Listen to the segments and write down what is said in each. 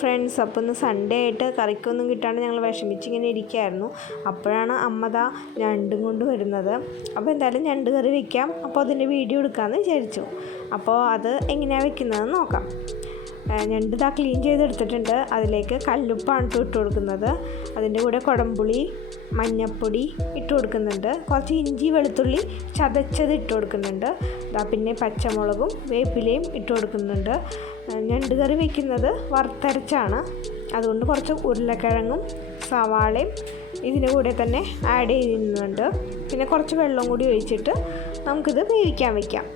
Friends, അപ്പോൾ ഇന്ന് Sunday ആയിട്ട് കറിക്കൊന്നും കിട്ടാണ്ട് ഞങ്ങൾ വിഷമിച്ചിങ്ങനെ ഇരിക്കുകയായിരുന്നു. അപ്പോഴാണ് അമ്മ ദാ ഞണ്ടും കൊണ്ട് വരുന്നത്. അപ്പോൾ എന്തായാലും ഞണ്ട് കറി വെക്കാം, അപ്പോൾ അതിൻ്റെ വീഡിയോ എടുക്കാമെന്ന് വിചാരിച്ചു. അപ്പോൾ അത് എങ്ങനെയാണ് വെക്കുന്നതെന്ന് നോക്കാം. ഞണ്ട് ഇതാ ക്ലീൻ ചെയ്തെടുത്തിട്ടുണ്ട്. അതിലേക്ക് കല്ലുപ്പാണ് ഇട്ട് കൊടുക്കുന്നത്. അതിൻ്റെ കൂടെ കുടംപുളി, മഞ്ഞൾപ്പൊടി ഇട്ട് കൊടുക്കുന്നുണ്ട്. കുറച്ച് ഇഞ്ചി വെളുത്തുള്ളി ചതച്ചത് ഇട്ട് കൊടുക്കുന്നുണ്ട്. പിന്നെ പച്ചമുളകും വേപ്പിലയും ഇട്ട് കൊടുക്കുന്നുണ്ട്. ഞണ്ട് കറി വയ്ക്കുന്നത് വറുത്തരച്ചാണ്, അതുകൊണ്ട് കുറച്ച് ഉരുളക്കിഴങ്ങും സവാളയും ഇതിൻ്റെ കൂടെ തന്നെ ആഡ് ചെയ്യുന്നുണ്ട്. പിന്നെ കുറച്ച് വെള്ളം കൂടി ഒഴിച്ചിട്ട് നമുക്കിത് വേവിക്കാൻ വയ്ക്കാം.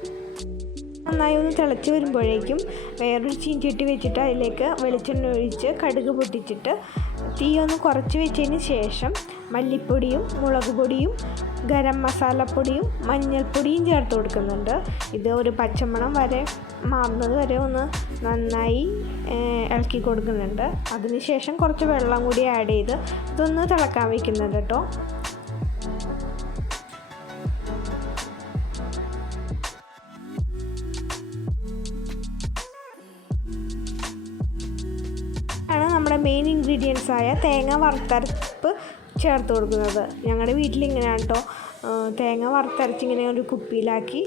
നന്നായി ഒന്ന് തിളച്ച് വരുമ്പോഴേക്കും വേറൊരു ചീഞ്ചട്ടി വെച്ചിട്ട് അതിലേക്ക് വെളിച്ചെണ്ണ ഒഴിച്ച് കടുക് പൊട്ടിച്ചിട്ട് തീ ഒന്ന് കുറച്ച് വെച്ചതിന് ശേഷം മല്ലിപ്പൊടിയും മുളക് പൊടിയും ഗരം മസാലപ്പൊടിയും മഞ്ഞൾപ്പൊടിയും ചേർത്ത് കൊടുക്കുന്നുണ്ട്. ഇത് ഒരു പച്ചമണം വരെ മാറുന്നത് വരെ ഒന്ന് നന്നായി ഇളക്കി കൊടുക്കുന്നുണ്ട്. അതിനുശേഷം കുറച്ച് വെള്ളം കൂടി ആഡ് ചെയ്ത് ഇതൊന്ന് തിളക്കാൻ വയ്ക്കുന്നുണ്ട് കേട്ടോ. നമ്മുടെ മെയിൻ ഇൻഗ്രീഡിയൻസ് ആയ തേങ്ങ വറുത്തരപ്പ് ചേർത്ത് കൊടുക്കുന്നത്. ഞങ്ങളുടെ വീട്ടിലിങ്ങനെയാണ് കേട്ടോ, തേങ്ങ വറുത്തരച്ചിങ്ങനെ ഒരു കുപ്പിയിലാക്കി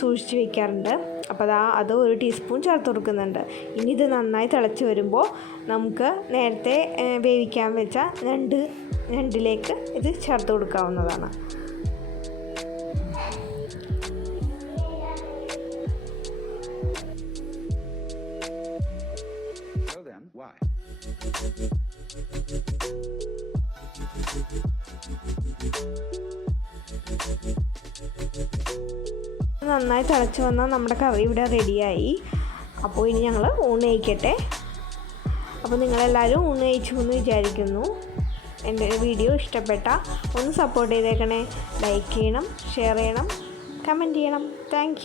സൂക്ഷിച്ച് വയ്ക്കാറുണ്ട്. അപ്പോൾ അത് 1 ടീസ്പൂൺ ചേർത്ത് കൊടുക്കുന്നുണ്ട്. ഇനി ഇത് നന്നായി തിളച്ച് വരുമ്പോൾ നമുക്ക് നേരത്തെ വേവിക്കാൻ വെച്ച ഞണ്ടിലേക്ക് ഇത് ചേർത്ത് കൊടുക്കാവുന്നതാണ്. നന്നായി തിളച്ച് വന്നാൽ നമ്മുടെ കറി ഇവിടെ റെഡിയായി. അപ്പോൾ ഇനി ഞങ്ങൾ ഊണ് കഴിക്കട്ടെ. അപ്പോൾ നിങ്ങളെല്ലാവരും ഊണ് കഴിച്ചു എന്ന് വിചാരിക്കുന്നു. എൻ്റെ വീഡിയോ ഇഷ്ടപ്പെട്ടാൽ ഒന്ന് സപ്പോർട്ട് ചെയ്തേക്കണേ. ലൈക്ക് ചെയ്യണം, ഷെയർ ചെയ്യണം, കമൻറ്റ് ചെയ്യണം. താങ്ക്